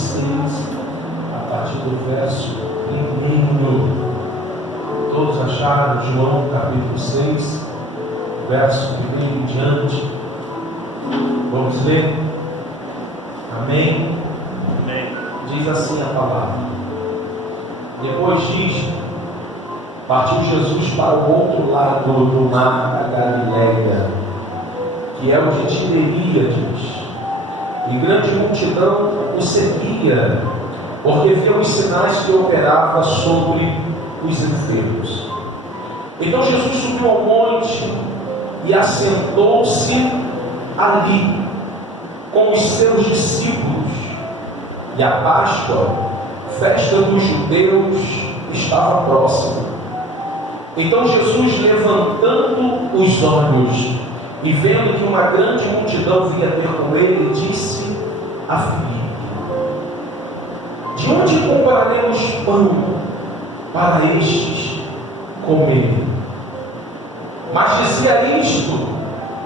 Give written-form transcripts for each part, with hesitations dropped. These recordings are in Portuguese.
6, a partir do verso 1. Todos acharam? João capítulo 6, verso 1 em diante. Vamos ler? Amém? Amém. Diz assim a palavra: depois disto, partiu Jesus para o outro lado do mar da Galileia, que é o de Tiberíades, e grande multidão o seguia, porque via os sinais que operava sobre os enfermos. Então Jesus subiu ao monte e assentou-se ali com os seus discípulos. E a Páscoa, festa dos judeus, estava próxima. Então Jesus, levantando os olhos e vendo que uma grande multidão vinha ter com ele, disse a Filipe: de onde compraremos pão para estes comerem? Mas dizia isto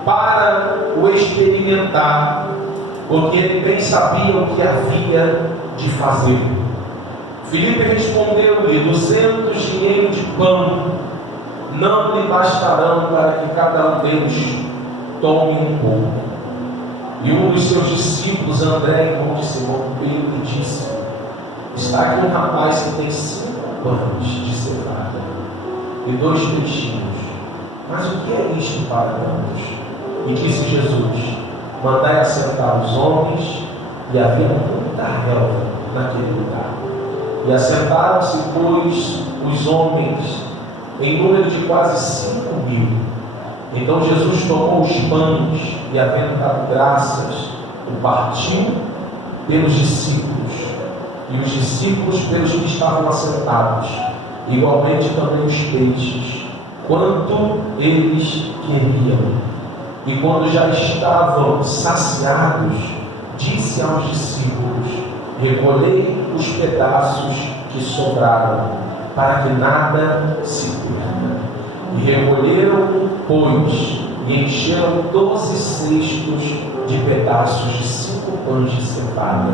para o experimentar, porque ele bem sabia o que havia de fazer. Filipe respondeu-lhe: 200 dinheiros de pão não lhe bastarão para que cada um deles tome um pouco. E um dos seus discípulos, André, irmão de Simão Pedro, disse: está aqui um rapaz que tem 5 pães de cevada e 2 peixinhos, mas o que é isto para tantos? E disse Jesus: mandai assentar os homens. E havia muita relva naquele lugar. E assentaram-se, pois, os homens, em número de quase 5.000. Então Jesus tomou os pães e, havendo dado graças, o partiu pelos discípulos, e os discípulos pelos que estavam assentados, igualmente também os peixes, quanto eles queriam. E quando já estavam saciados, disse aos discípulos: recolhei os pedaços que sobraram, para que nada se perca. E recolheram, pois, e encheram 12 cestos de pedaços de 5 pães de cevada,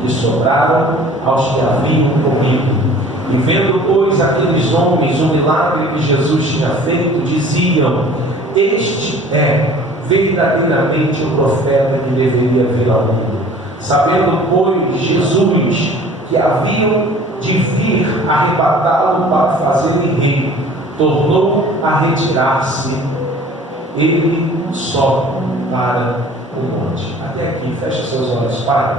que sobraram aos que haviam comido. E vendo, pois, aqueles homens o milagre que Jesus tinha feito, diziam: este é verdadeiramente o profeta que deveria vir ao mundo. Sabendo, pois, Jesus que haviam de vir arrebatá-lo para fazerem rei, tornou a retirar-se ele só para o monte. Até aqui, fecha seus olhos. Pai,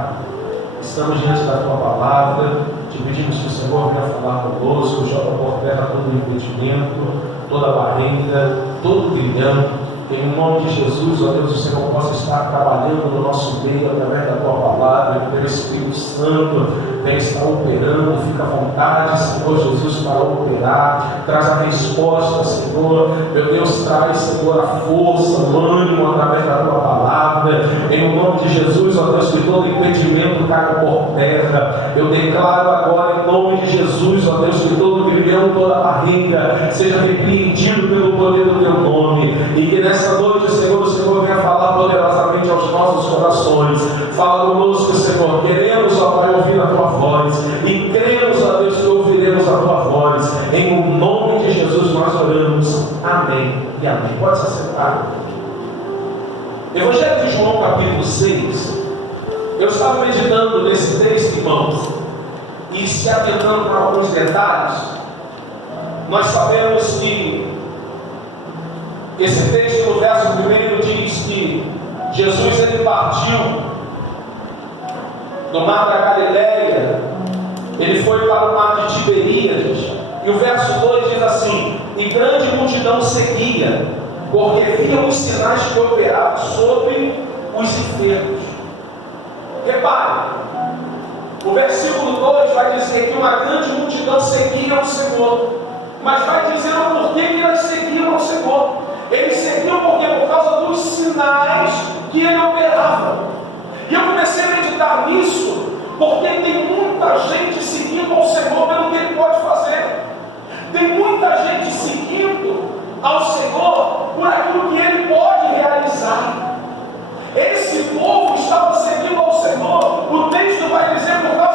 estamos diante da tua palavra, te pedimos que o Senhor venha falar conosco, joga por terra todo o impedimento, toda barreira, todo grilhão. Em nome de Jesus, ó Deus, o Senhor possa estar trabalhando no nosso meio através da tua palavra, que o teu Espírito Santo venha estar operando. Fica à vontade, Senhor Jesus, para operar. Traz a resposta, Senhor. Meu Deus, traz, Senhor, a força, o ânimo através da tua palavra. Em nome de Jesus, ó Deus, que todo impedimento caia por terra. Eu declaro agora, em nome de Jesus, ó Deus, que todo grilhão, toda barriga seja repreendido pelo poder do teu nome. E que nessa noite, Senhor, o Senhor venha falar poderosamente aos nossos corações. Fala conosco, Senhor. Queremos, ó Pai, ouvir a tua voz. E cremos, ó Deus, que ouviremos a tua voz. Em nome de Jesus nós oramos. Amém e amém. Pode se assentar. Evangelho de João, capítulo 6. Eu estava meditando nesse texto, irmãos, e se atentando para alguns detalhes. Nós sabemos que esse texto, no verso 1, diz que Jesus ele partiu do mar da Galileia, ele foi para o mar de Tiberíades, e o verso 2 diz assim: e grande multidão seguia, porque viam os sinais que operavam sobre os enfermos. Repare, o versículo 2 vai dizer que uma grande multidão seguia o Senhor, mas vai dizer o porquê que elas seguiam o Senhor. Eles seguiam porque por causa dos sinais que ele operava. E eu comecei a meditar nisso, porque tem muita gente seguindo ao Senhor pelo que ele pode fazer. Tem muita gente seguindo ao Senhor por aquilo que ele pode realizar. Esse povo estava seguindo ao Senhor, o texto vai dizer, por causa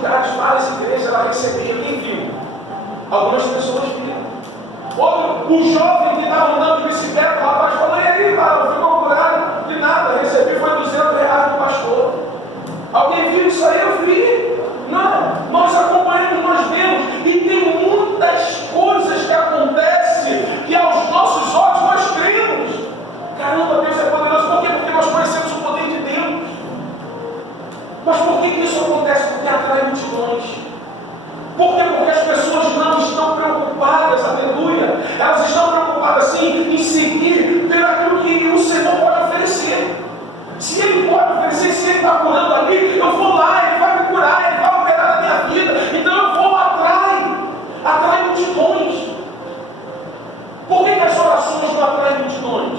lugares, várias igrejas, ela recebia. Quem viu? Algumas pessoas viram. Outro, o jovem que estava andando de bicicleta, o rapaz falou: e aí, cara, eu fui procurar, de nada, recebi foi R$200 do pastor. Alguém viu isso aí? Eu vi. Não, nós acompanhamos, nós vemos, e tem muitas coisas que acontecem que aos nossos olhos nós cremos. Caramba, Deus é poderoso. Por quê? Porque nós conhecemos o poder de Deus. Mas por que isso acontece? Porque atrai multidões. Por quê? Porque as pessoas não estão preocupadas, aleluia. Elas estão preocupadas sim em seguir pelo aquilo que o Senhor pode oferecer. Se Ele pode oferecer, se Ele está curando ali, eu vou lá, Ele vai me curar, Ele vai operar na minha vida. Então eu vou atrai multidões. Por que as orações não atraem multidões?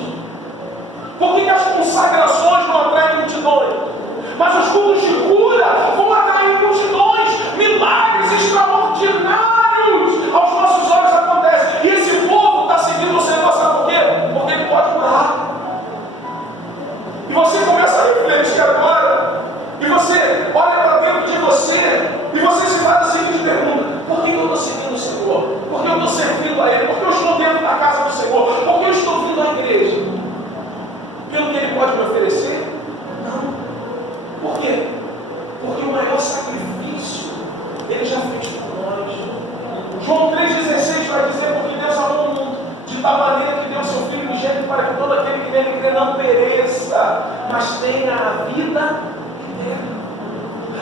Por que as consagrações não atraem multidões? Mas os cultos de cura vão atrair multidões, milagres extraordinários aos nossos olhos acontecem. E esse povo está seguindo o Senhor, sabe por quê? Porque Ele pode curar. E você começa a refletir agora, e você olha para dentro de você, e você se faz a seguinte pergunta: por que eu estou seguindo o Senhor? Por que eu estou servindo a Ele? Por que eu estou dentro da casa do Senhor? Por que eu estou vindo à igreja? Pelo que Ele pode me oferecer? Não. Por quê? Porque o maior sacrifício Ele já fez por nós. João 3,16 vai dizer: porque Deus amou o mundo de tal maneira que deu o seu Filho unigênito para que todo aquele que nele crê não pereça, mas tenha a vida eterna.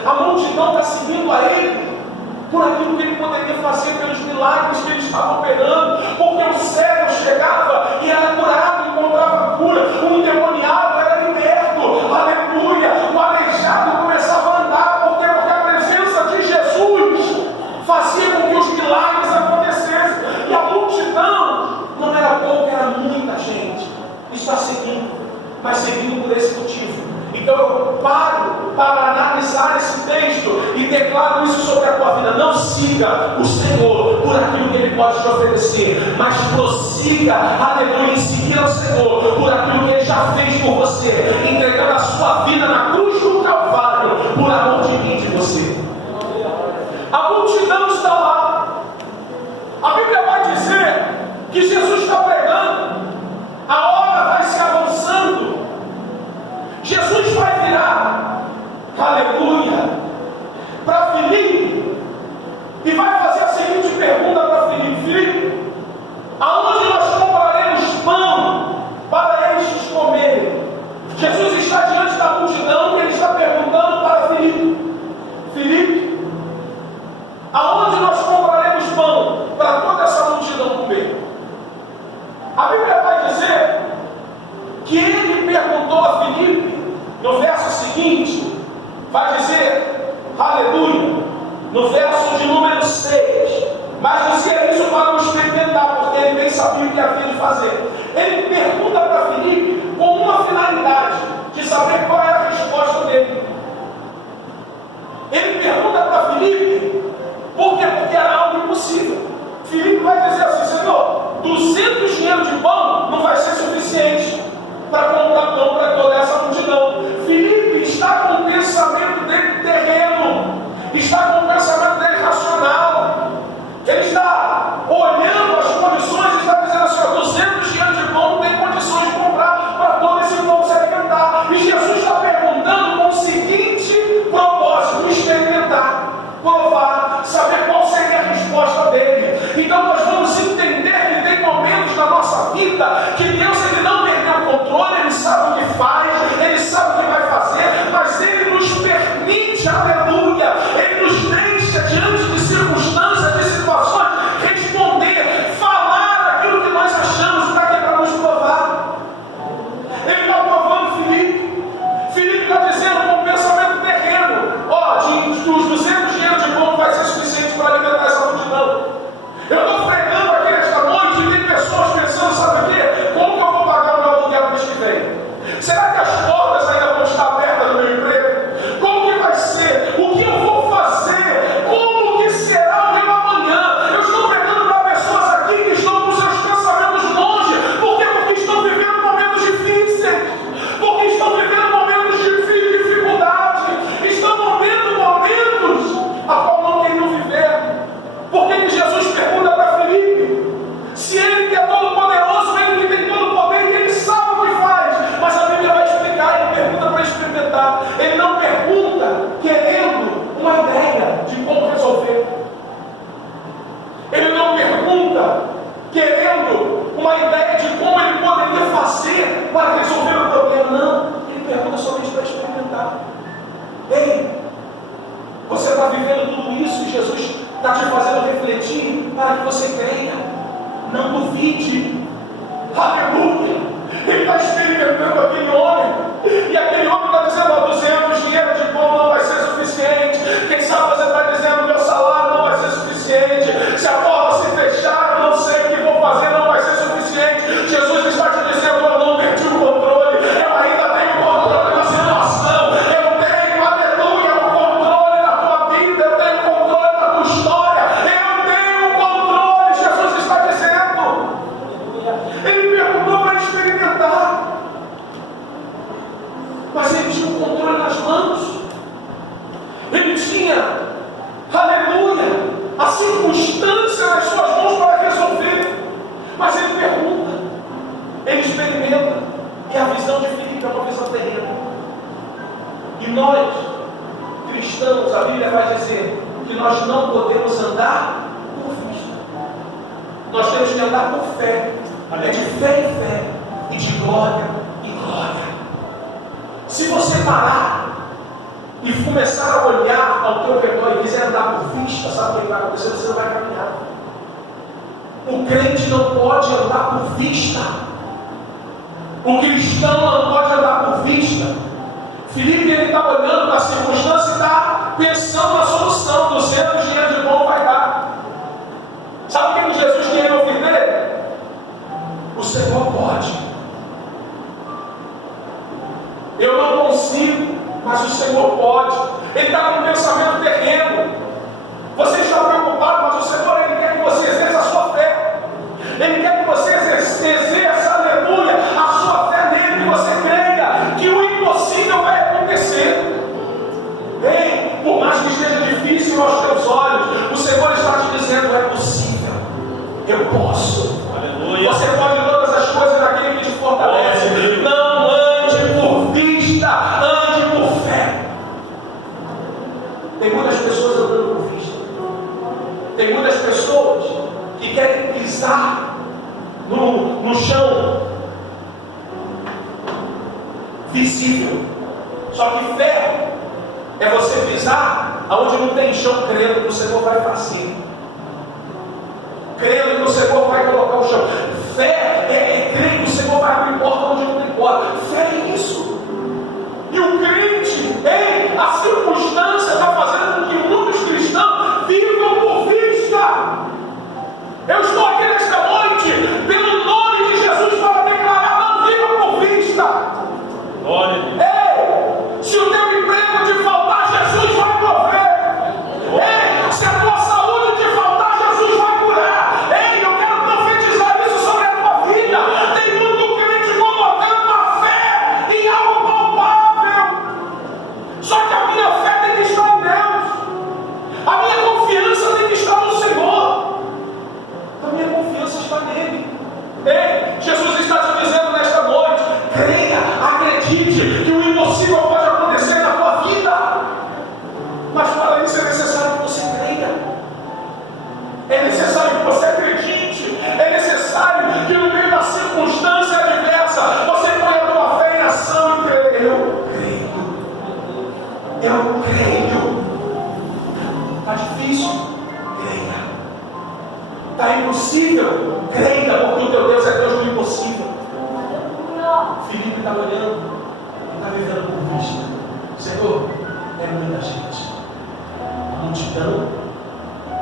A multidão está seguindo a Ele por aquilo que Ele poderia fazer, pelos milagres que Ele estava operando, porque o cego chegava e era curado, encontrava cura, o endemoniado era liberto, aleluia, o aleijado começava a andar, porque a presença de Jesus fazia com que os milagres acontecessem, e a multidão não era pouca, era muita gente. Está seguindo, mas seguindo por esse motivo. Então eu paro para analisar esse texto e declaro isso sobre a tua vida. Não siga o Senhor por aquilo que Ele pode te oferecer, mas prossiga, aleluia, em seguir ao Senhor por aquilo que Ele já fez por você, entregando a sua vida na cruz do Calvário por amor de mim e de você. A multidão está lá. A Bíblia vai dizer que Jesus está pregando, a hora vai se avançando, Jesus vai virar, aleluia, para Filipe e vai fazer a seguinte pergunta para Filipe: Filipe, aonde nós compraremos pão para estes comerem? Jesus está diante da multidão e Ele está perguntando para Filipe: Filipe, aonde nós compraremos pão para toda essa multidão comer? A Bíblia vai dizer que Ele perguntou a Filipe, no verso seguinte, vai dizer, aleluia, no verso de número 6, mas dizia isso para o experimentar, porque ele bem sabia o que havia de fazer. Ele pergunta para Filipe com uma finalidade, de saber qual é a resposta dele. Ele pergunta para Filipe, por quê? Porque era algo impossível. Filipe vai dizer assim: Senhor, 200 dinheiros de pão não vai ser suficiente para comprar pão para toda essa multidão. Filipe está com o pensamento dele terreno, está com o pensamento dele racional. Ele está olhando as condições e está dizendo assim: 200 dinheiros de pão não tem condições de comprar para todo esse povo se alimentar. E Jesus está perguntando com o seguinte propósito: experimentar, provar, saber qual seria a resposta dele. Então nós vamos entender que tem momentos na nossa vida que Deus Ele não perdeu o controle, Ele sabe o que faz, Ele sabe o que vai fazer, mas Ele nos permite, aleluia, Ele nos deixa diante de circunstâncias, de situações, responder, falar aquilo que nós achamos para que é para nos provar. Ele está provando Filipe. Filipe está dizendo com o pensamento terreno: ó, os 200 dinheiros de pão vai ser suficiente para alimentar essa multidão. Eu estou pregando aqui nesta noite e tem pessoas pensando, sabe o quê? Como que eu vou pagar o meu aluguel no mês que vem? Será que as portas ainda vão estar abertas no meu emprego? Como que vai ser? O que eu vou fazer? Como que será o meu amanhã? Eu estou pregando para pessoas aqui que estão com seus pensamentos longe. Por quê? Porque estão vivendo momentos difíceis. Porque estão vivendo momentos de dificuldade. Estão vivendo momentos, a vivendo tudo isso e Jesus está te fazendo refletir para que você creia. Não duvide. Aleluia! Ele está experimentando aquele homem. E aquele homem está dizendo: 200 dinheiro de pão não vai ser suficiente. Quem sabe você está dizendo: meu salário não vai ser suficiente. Se a porta se fechar, eu não sei o que vou fazer, não vai ser suficiente. Jesus está te dizendo: eu não perdi o controle. Eu ainda tenho controle da situação. Eu tenho, aleluia, o controle da tua vida. Eu tenho o controle da tua história. Eu tenho o controle. Jesus está dizendo. Ele perguntou para experimentar. Mas ele tinha o controle nas mãos. Ele tinha, aleluia, a circunstância nas suas mãos para resolver. Mas ele pergunta, ele experimenta. E a visão de Filipe é uma visão terrena. E nós, cristãos, a Bíblia vai dizer que nós não podemos andar por vista. Nós temos que andar por fé. É de fé em fé e de glória em glória. Se você parar e começar a olhar ao teu redor e quiser andar por vista, sabe o que vai acontecer? Você não vai caminhar. O crente não pode andar por vista. O cristão não pode andar por vista. Filipe, ele está olhando para a circunstância e está pensando na solução. 200 dinheiros de pão vai dar. Sabe o que Jesus queria ouvir dele? O Senhor pode. Eu não consigo, mas o Senhor pode. Ele está com um pensamento terreno. Você está preocupado, mas o Senhor, Ele quer que você exerça a sua fé. Ele quer que você exerça, aleluia, a sua fé nele, que você creia que o impossível vai acontecer. Ei, por mais que esteja difícil aos teus olhos, o Senhor está te dizendo: é possível, eu posso. Aleluia. Você pode todas as coisas naquele que te fortalece. Não ande por vista, ande por fé. Tem muitas pessoas andando por vista. Tem muitas pessoas que querem pisar no chão visível. Só que fé é você pisar aonde não tem chão, crendo que o Senhor vai fazer. Crendo que o Senhor vai colocar o chão. Fé é crer que o Senhor vai abrir porta onde não tem porta. Fé é isso. E o crente, a circunstância está fazendo com que muitos cristãos vivam por vista. Eu estou aqui nesta noite, pelo nome de Jesus, para declarar: não viva por vista. Se o teu emprego te faltar, Jesus vai prover. Se a tua saúde te faltar, Jesus vai curar. Eu quero profetizar isso sobre a tua vida. Tem muito crente colocando a fé em algo palpável. Só que a minha fé tem que estar em Deus. A minha confiança tem que estar no Senhor. A minha confiança está nele. Jesus está te dizendo nesta noite: creia, acredite que o impossível pode acontecer na tua vida. Mas para isso é necessário que você creia. É necessário que você acredite. É necessário que no meio da circunstância adversa você ponha a tua fé em ação e creia. Eu creio. Está difícil? Creia. Está impossível? Creia, porque o teu Deus é Deus do impossível. Filipe está olhando, está vivendo por vista. Senhor, é muita gente. A multidão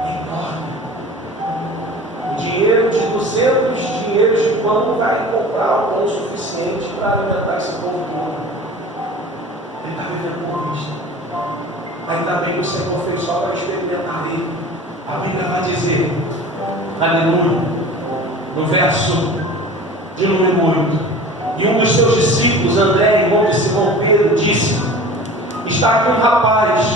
é enorme. O dinheiro de 200 dinheiros de pão não vai comprar o pão suficiente para alimentar esse povo todo. Ele está vivendo por vista. Ainda bem que o Senhor fez só para experimentar ele. A Bíblia vai dizer, aleluia, no verso de número 8: e um dos seus discípulos, André, irmão de Simão Pedro, disse: está aqui um rapaz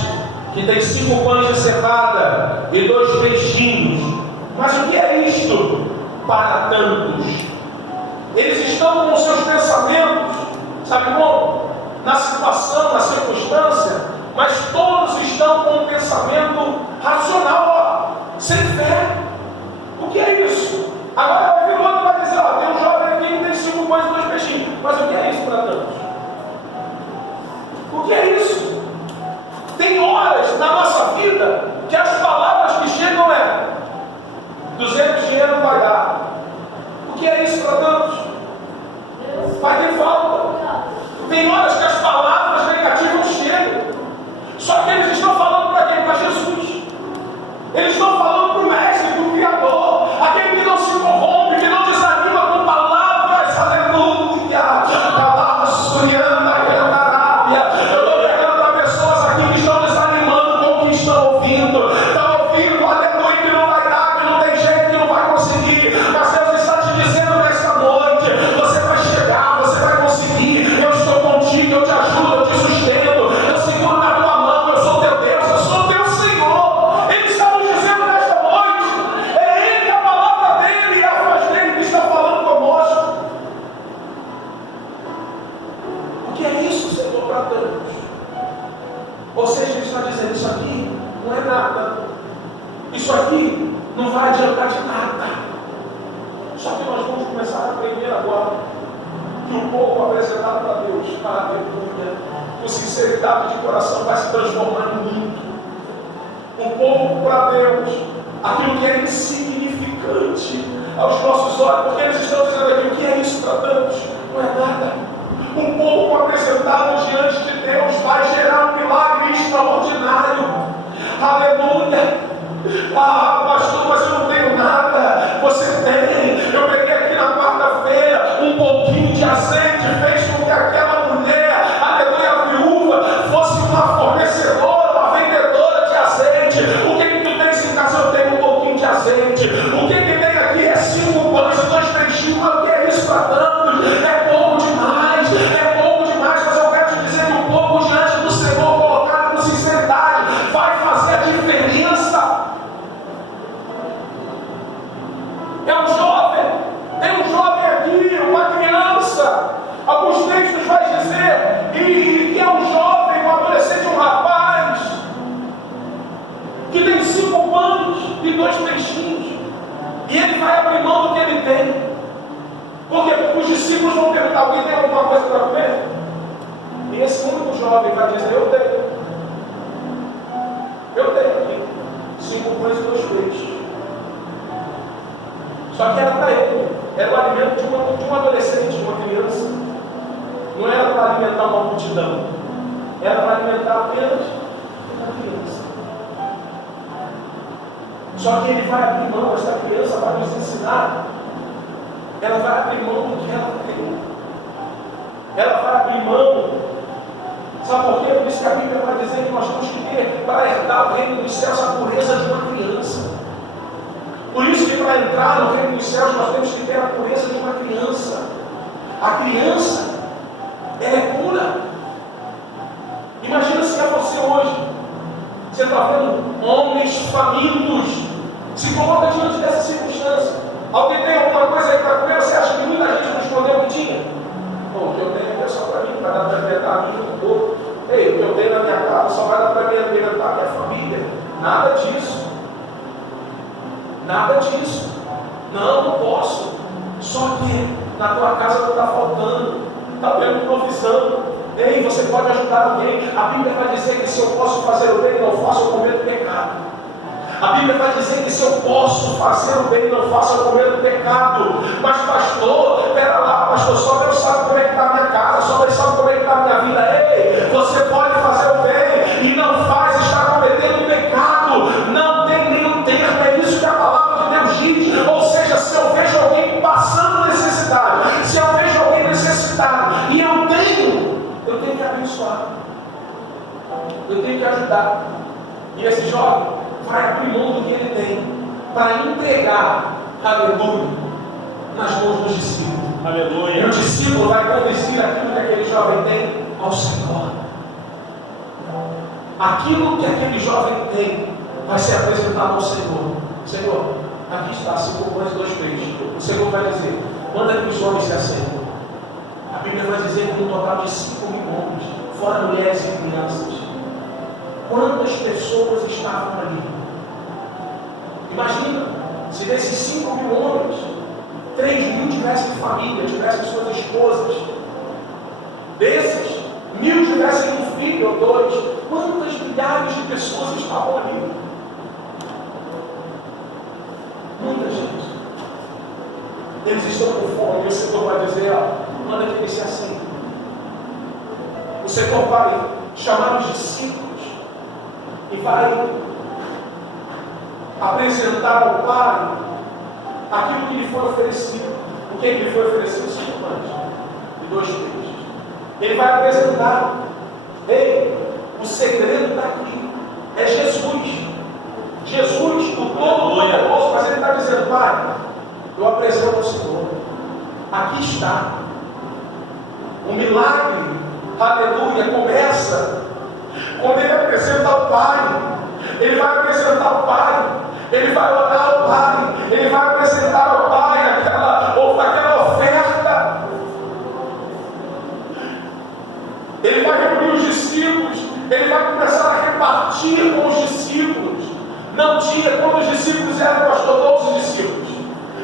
que tem 5 pães de cevada e 2 peixinhos. Mas o que é isto para tantos? Eles estão com os seus pensamentos, sabe como? Na situação, na circunstância, mas todos estão com um pensamento racional, sem fé. O que é isso? Agora vai vir o outro e vai dizer: tem um jovem aqui que tem 5 pães e 2 peixinhos. Mas o que é isso para tantos? O que é isso? Tem horas na nossa vida Eles estão falando para o Mestre, para o Criador, aquele que não se corrompe, que não desanima com palavras, aleluia. Eu estou pregando para pessoas aqui que estão desanimando com o que estão ouvindo. Estão ouvindo, aleluia, que não vai dar, que não tem jeito, que não vai conseguir. Mas Deus está te dizendo nesta noite: você vai chegar, você vai conseguir. Eu estou contigo, eu te ajudo, eu te sustento, eu seguro na tua mão, eu sou teu Deus, eu sou teu Senhor. Ele está nos dizendo nesta noite, é Ele, a palavra dEle e a voz dEle que está falando conosco. O que é isso, Senhor, para tantos? Ou seja, Ele está dizendo: isso aqui não é nada, isso aqui não vai adiantar de nada. Só que nós vamos começar a aprender agora que o pouco apresentado para Deus, aleluia, com sinceridade de coração, vai se transformar em muito. Um pouco para Deus, aquilo que é insignificante aos nossos olhos, porque eles estão dizendo aqui: o que é isso para tantos? Não é nada. Um pouco apresentado diante de Deus vai gerar um milagre extraordinário. Aleluia. Ah, pastor, mas eu não tenho nada. Você tem. Eu peguei aqui na quarta-feira um pouquinho de azeite, fez com que aquela mulher, aleluia, viúva, fosse uma fornecedora, uma vendedora de azeite. O que tu tens em casa? Eu tenho um pouquinho de azeite. O que tem aqui é 5 pães e 2 peixinhos. Mas o que é isso para tantos? É pouco demais, mas eu quero te dizer que um pouco diante do Senhor, colocado com sinceridade, vai fazer a diferença. É um jovem, tem um jovem aqui, uma criança. Alguns textos vai dizer que é um jovem, um adolescente, um rapaz que tem 5 pães e 2 peixinhos, e ele vai abrir mão do que ele tem. Porque os discípulos vão perguntar: alguém tem alguma coisa para comer? E esse único jovem vai dizer: eu tenho aqui 5 pães e 2 peixes. Só que era para ele, era o alimento de um adolescente, de uma criança. Não era para alimentar uma multidão, era para alimentar apenas uma criança. Só que ele vai abrir mão, esta criança vai nos ensinar. Ela vai abrir mão do que ela tem. Ela vai abrir mão. Sabe por quê? Por isso que a Bíblia vai dizer que nós temos que ter, para herdar o reino dos céus, a pureza de uma criança. Por isso que para entrar no reino dos céus nós temos que ter a pureza de uma criança. A criança, ela é pura. Imagina se é você hoje. Você está vendo homens famintos. Se coloca diante dessa circunstância. Alguém tem alguma coisa aí para comer? Você acha que muita gente respondeu que tinha? Bom, o que eu tenho aqui é só para mim, vai dar para alimentar a mim e o povo. Ei, o que eu tenho na minha casa só vai dar para alimentar a minha família. Nada disso. Nada disso. Não posso. Só que na tua casa não está faltando. Está tendo provisão. Ei, você pode ajudar alguém. A Bíblia vai dizer que se eu posso fazer o bem, não faço, eu cometo pecado. A Bíblia vai dizer que se eu posso fazer o bem, não faço, eu cometo pecado. Mas pastor, pera lá, pastor, só Deus sabe como é que está a minha casa, só Deus sabe como é que está a minha vida. Ei, você pode fazer o bem e não faz, está cometendo pecado. Não tem nenhum termo, é isso que a palavra de Deus diz. Ou seja, se eu vejo alguém passando necessidade, se eu vejo alguém necessitado e eu tenho que abençoar, eu tenho que ajudar. E esse jovem vai abrir mão do que ele tem para entregar, aleluia, nas mãos dos discípulos. Aleluia. E o discípulo vai conduzir aquilo que aquele jovem tem ao Senhor. Aquilo que aquele jovem tem vai ser apresentado ao Senhor. Senhor, aqui está 5 pães e 2 peixes. O Senhor vai dizer: manda que os homens se assentem. A Bíblia vai dizer que no total de 5.000 homens, fora mulheres e crianças. Quantas pessoas estavam ali? Imagina, se desses 5.000 homens, 3.000 tivessem família, tivessem suas esposas. Desses, 1.000 tivessem um filho ou 2. Quantas milhares de pessoas estavam ali? Muita gente. Eles estão com fome e o Senhor vai dizer: ó, manda que eles se assentem. O Senhor vai chamar os discípulos e vai apresentar ao Pai aquilo que lhe foi oferecido. O que lhe foi oferecido? 5 pães e 2 peixes. Ele vai apresentar. Ei, o segredo está aqui. É Jesus. Jesus, o Todo-Poderoso, mas ele está dizendo: Pai, eu apresento ao Senhor. Aqui está. O milagre, aleluia, começa quando ele apresenta ao Pai. Ele vai apresentar ao Pai. Ele vai orar ao Pai. Ele vai apresentar ao Pai aquela oferta. Ele vai reunir os discípulos. Ele vai começar a repartir com os discípulos. Não tinha, quando os discípulos eram, pastor, 12 discípulos.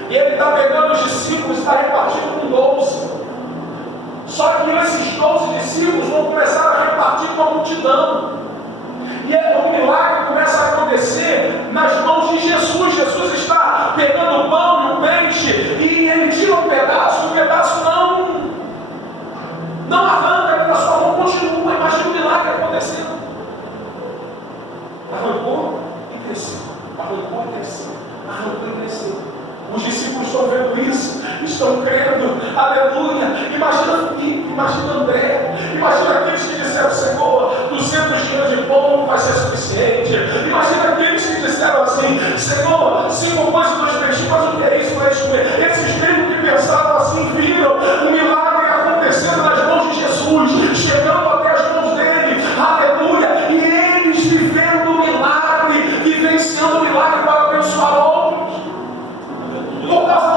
E ele está pegando os discípulos e está repartindo com 12. Só que esses 12 discípulos vão começar a repartir com a multidão. E o milagre começa a acontecer nas mãos de Jesus. Jesus está pegando o pão e o peixe, e ele tira um pedaço, não arranca aqui na sua mão, continua. Imagina o milagre acontecendo. Arrancou e cresceu. Arrancou e cresceu. Arrancou e cresceu. Os discípulos estão vendo isso, estão crendo, aleluia. Imagina Filipe, imagina André, imagina aqueles que disseram: Senhor, 200 dias de pão não vai ser suficiente. Imagina aqueles que disseram assim: Senhor, 5 pães e 2 peixes, mas o que é isso para eles comer? Esses mesmos que pensaram assim viram o milagre acontecendo nas mãos de Jesus, chegando até as mãos dele, aleluia. E eles vivendo o milagre, vivenciando o milagre para abençoar outros. Por causa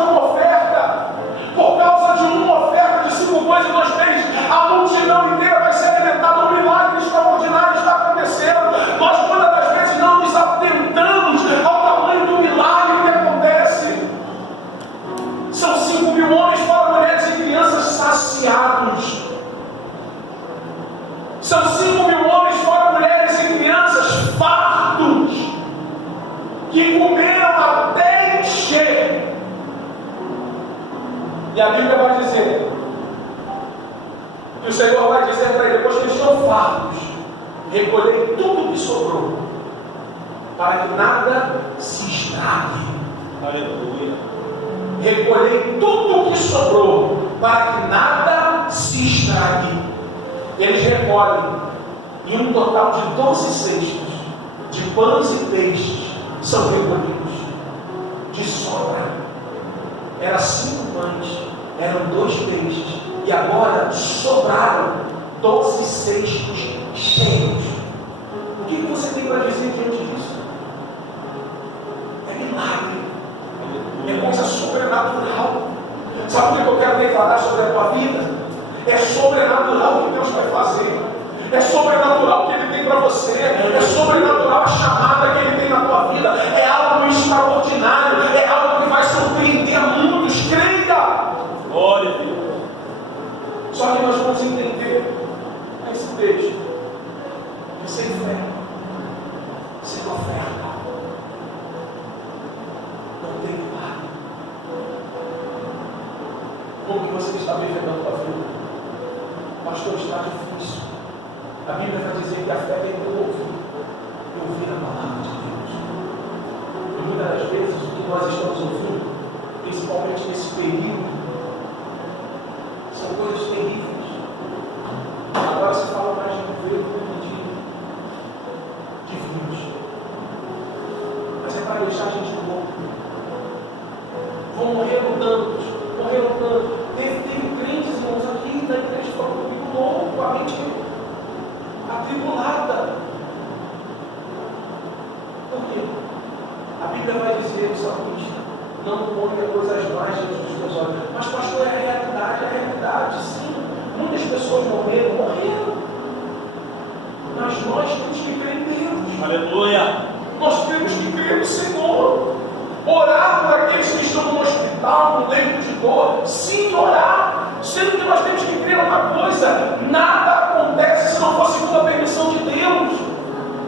de uma oferta de 5 pães e 2 peixes, a multidão inteira vai ser alimentada. Um milagre extraordinário está acontecendo. Nós muitas das vezes não nos atentamos ao tamanho do milagre que acontece. São 5.000 homens, fora mulheres e crianças, saciados. São 5.000 homens, fora mulheres e crianças, fartos, que comeram até encher. E a Bíblia vai dizer, e o Senhor vai dizer para ele, depois que eles estão fartos, recolhei tudo que sobrou, para que nada se estrague. Aleluia. Recolhei tudo que sobrou, para que nada se estrague. Eles recolhem, e um total de 12 cestos de pães e peixes são recolhidos, de sobra. Era 5 pães, eram 2 peixes, e agora sobraram 12 cestos cheios. O que você tem para dizer diante disso? É milagre, é coisa sobrenatural. Sabe o que eu quero declarar sobre a tua vida? É sobrenatural o que Deus vai fazer. É sobrenatural o que Ele tem para você. É sobrenatural a chamada que Ele tem na tua vida. É algo extraordinário. É algo que vai surpreender a muitos. Creia! Glória a Deus. Só que nós vamos entender esse texto que sem fé, sem oferta, não tem milagre. Como que você está vivendo a tua vida? Pastor, está difícil. A Bíblia vai dizer que a fé vem pelo ouvir a palavra de Deus. E muitas das vezes o que nós estamos ouvindo, principalmente nesse período, são coisas terríveis. Agora se fala mais de governo do que de vírus. Mas é para deixar a gente louco. Vão morrer tantos, morreram tantos. Teve crentes, irmãos, aqui da igreja falando comigo louco, a mente atribulada. Por quê? A Bíblia vai dizer, o salmista, não ponha coisas mais diante dos teus olhos. Mas, pastor, é a realidade, sim. Muitas pessoas morreram. Mas nós temos que crer em Deus. Aleluia! Nós temos que crer no Senhor. Orar por aqueles que estão no hospital, no leito de dor. Sim, orar. Sendo que nós temos que crer uma coisa: nada acontece se não for segundo a permissão de Deus.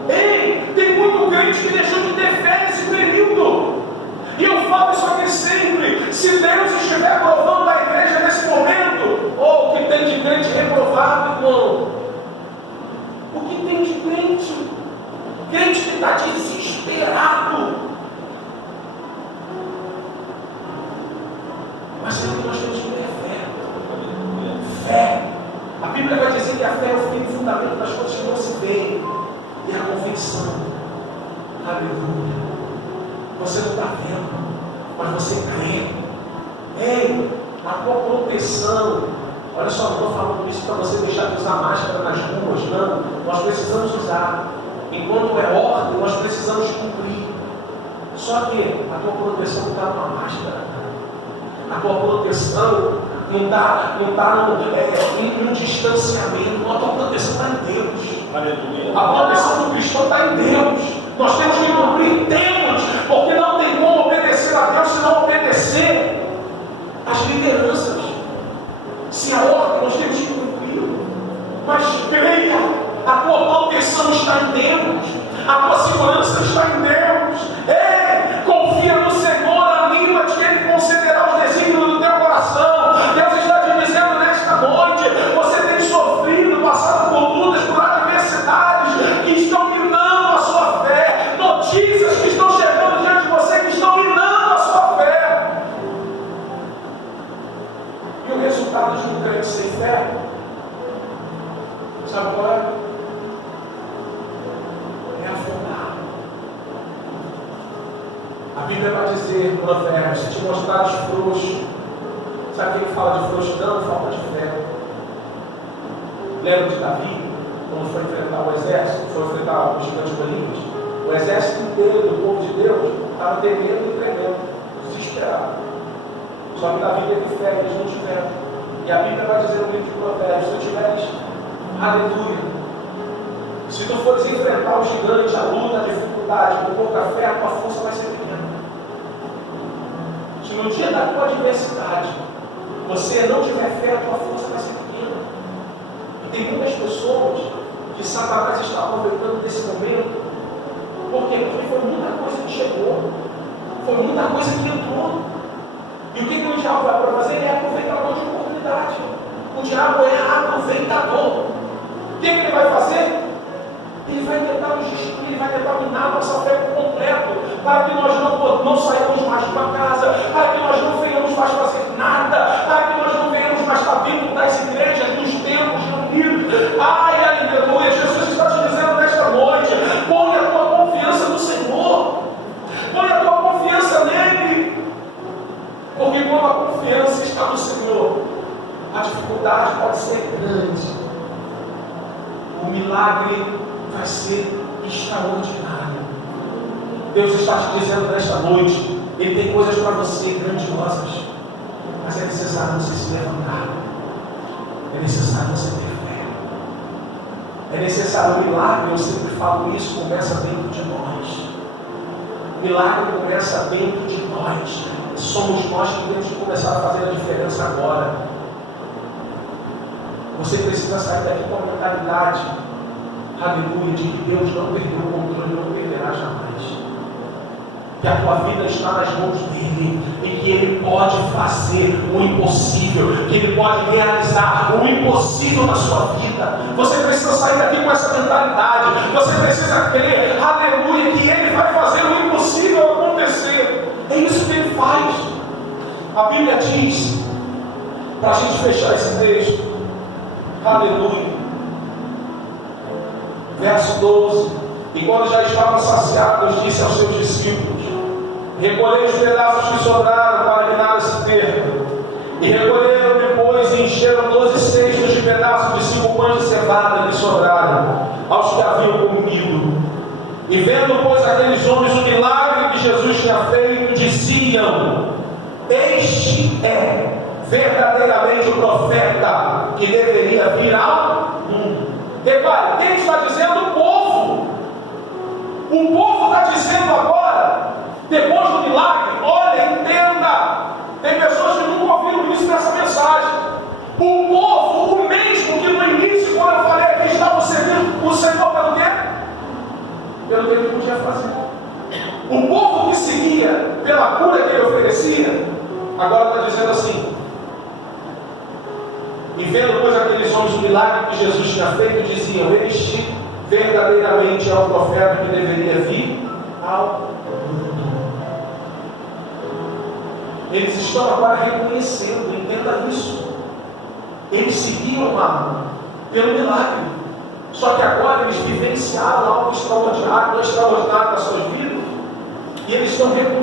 Ei, tem muito crente que deixou de ter fé nesse período. E eu falo isso aqui sempre: se Deus estiver provando a igreja nesse momento, ou o que tem de crente reprovado, irmão? O que tem de crente? Crente que está desesperado, Você não está vendo, mas você crê. Ei, a tua proteção. Olha só, não estou falando isso para você deixar de usar máscara nas ruas, não. Nós precisamos usar. Enquanto é ordem, nós precisamos cumprir. Só que a tua proteção não está numa máscara. A tua proteção não está no distanciamento. A tua proteção está em Deus. Aleluia. A proteção do cristão está em Deus. Nós temos que cumprir, temos, porque não tem como obedecer a Deus se não obedecer às lideranças. Se a ordem nós temos que cumprir. Mas creia, a tua proteção está em Deus. A tua segurança está em Deus. Ei, confia no Senhor, anima-te que Ele concederá os desígnios do teu coração. Deus está te dizendo nesta noite, você tem sofrido, passado por lutas, por adversidades que estão minando a sua fé. Notícias que estão chegando diante de você que estão minando a sua fé. E o resultado de um crente sem fé, sabe qual é? É afundar. A Bíblia vai dizer em Provérbios: se te mostrares frouxo, sabe quem fala de frouxidão? Falta de fé. Lembra de Davi, quando foi enfrentar o exército, foi enfrentar os gigantes Golias? O exército inteiro do povo de Deus estava temendo e tremendo, desesperado. Só que Davi teve fé, eles não tiveram. E a Bíblia vai dizer no livro de Provérbios: se tu tiveres aleluia, se tu fores enfrentar o gigante, a luta, a dificuldade, com pouca fé, a tua força vai ser pequena. Se no dia da tua adversidade você não tiver fé, a tua força vai ser pequena. E tem muitas pessoas que Satanás está aproveitando desse momento. Por quê? Porque foi muita coisa que chegou, foi muita coisa que entrou. E o que o diabo vai fazer? Ele é aproveitador de oportunidade. O diabo é aproveitador. O que ele vai fazer? Ele vai tentar nos destruir, ele vai tentar minar a nossa fé por completo, para que nós não saímos mais para casa, para que nós não venhamos mais fazer nada, para que nós não venhamos mais estar dentro das igrejas, dos templos reunidos. Ai, aleluia! Jesus está te dizendo nesta noite: põe a tua confiança no Senhor, põe a tua confiança nele, porque quando a confiança está no Senhor, a dificuldade pode ser grande, o milagre vai ser extraordinário. Deus está te dizendo nesta noite: Ele tem coisas para você grandiosas, mas é necessário você se levantar, é necessário você ter fé, é necessário o milagre. Eu sempre falo isso, começa dentro de nós. O milagre começa dentro de nós. Somos nós que temos que começar a fazer a diferença agora. Você precisa sair daqui com a mentalidade, aleluia, de que Deus não perdeu o controle, não perderá jamais. Que a tua vida está nas mãos dele e que ele pode fazer o impossível, que ele pode realizar o impossível na sua vida. Você precisa sair daqui com essa mentalidade. Você precisa crer, aleluia, que ele vai fazer o impossível acontecer. É isso que ele faz. A Bíblia diz, para a gente fechar esse texto, aleluia, verso 12: e quando já estavam saciados, disse aos seus discípulos: recolhei os pedaços que sobraram, para que nada se perca. E recolheram depois e encheram 12 cestos de pedaços de 5 pães de cevada que sobraram aos que haviam comido. E vendo, pois, aqueles homens o milagre que Jesus tinha feito, diziam: este é verdadeiramente o profeta que deveria vir ao mundo. Repare, quem está dizendo? O povo. O povo está dizendo agora, depois do milagre: olha, entenda. Tem pessoas que nunca ouviram isso nessa mensagem. O povo, o mesmo que no início, quando eu falei que estava servindo o Senhor pelo quê? Pelo que ele podia fazer. O povo que seguia pela cura que ele oferecia, agora está dizendo assim: e vendo, pois, aqueles homens o milagre que Jesus tinha feito, diziam: este verdadeiramente é o profeta que deveria vir ao mundo. Eles estão agora reconhecendo, entenda isso. Eles seguiam pelo milagre, só que agora eles vivenciaram algo extraordinário nas suas vidas. e eles estão reconhecendo